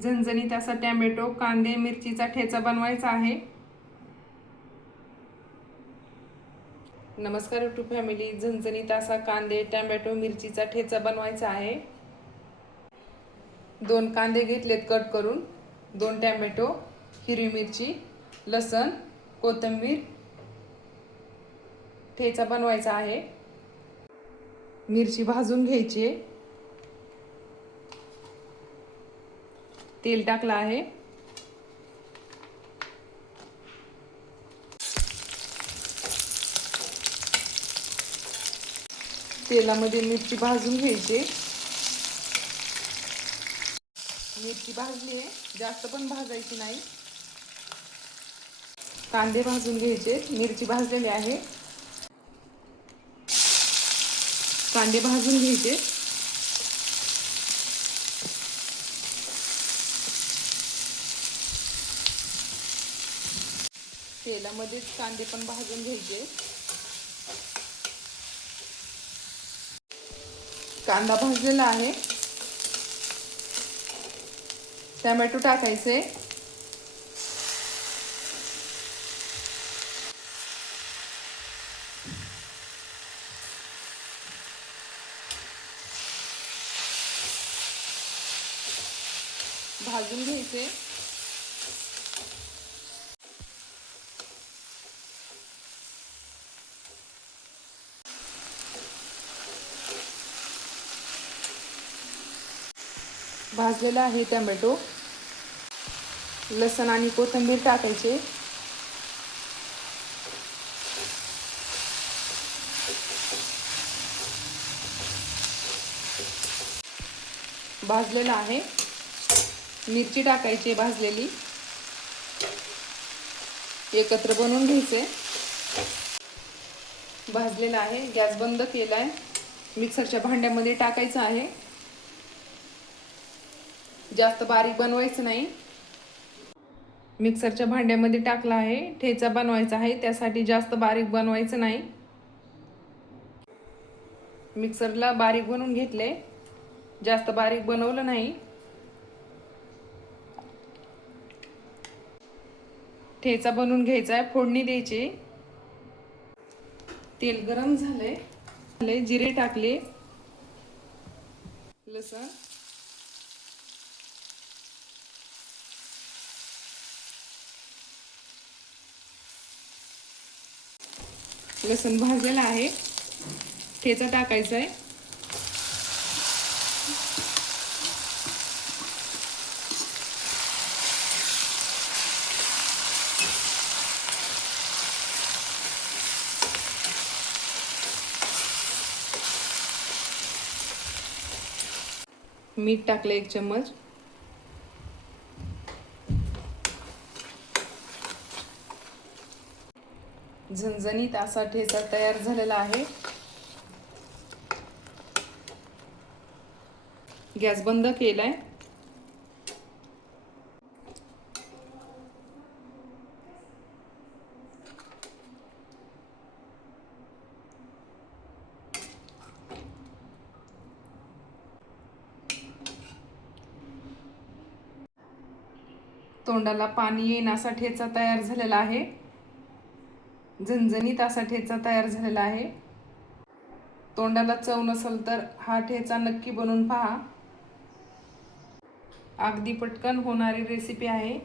झणझणीत असा टॅमॅटो कांदे मिरचीचा ठेचा बनवायचा आहे। नमस्कार यूट्यूब फॅमिली, झणझणीत असा कांदे टॅमॅटो मिरचीचा ठेचा बनवायचा आहे। 2 कांदे घेतलेत कट करून, 2 टॅमॅटो, हिरवी मिरची, लसण, कोथिंबीर। ठेचा बनवायचा आहे। मिरची भाजून घ्यायची आहे। तेल टाकलं आहे। तेलामध्ये मिरची भाजून घ्यायची। मिरची भाजली आहे, जास्त पण भाजायची नाही। कांदे भाजून घ्यायचे, मिरची भाजलेली आहे। कांदे भाजून घ्यायचे। तेलामध्येच कांदे पण भाजून घ्यायचे। कांदा भाजलेला आहे। टोमॅटो टाकायचे। भाजून घ्यायचे। भाजलेला आहे टोमॅटो। लसण आणि कोथिंबीर टाकायचे। भाजलेला आहे। मिरची टाकायची भाजलेली, एकत्र बनवून घ्यायचे। भाजलेला आहे, गॅस बंद केलाय। मिक्सरच्या भांड्यामध्ये टाकायचं आहे। जास्त बारीक बनवायचं नाही। मिक्सरच्या भांड्यामध्ये टाकला आहे। ठेचा बनवायचा आहे, त्यासाठी जास्त बारीक बनवायचं नाही। मिक्सरला बारीक बनवून घेतले, जास्त बारीक बनवलं नाही। ठेचा बनवून घ्यायचा आहे, फोडणी द्यायची। तेल गरम झाले, जिरे टाकले, लसण, लसण भाजलेला आहे। ठेचा टाकायचा आहे। मीठ टाकले 1 चम्मच। झणझणीत असा ठेचा तयार झालेला आहे। गॅस बंद केलाय। तोंडाला पाणी येईन असा ठेचा तयार झालेला आहे। झणझणीत असा ठेचा तयार झालेला आहे। तोंडाला चव नसेल तर हा ठेचा नक्की बनवून पहा। अगदी पटकन होणारी रेसिपी आहे।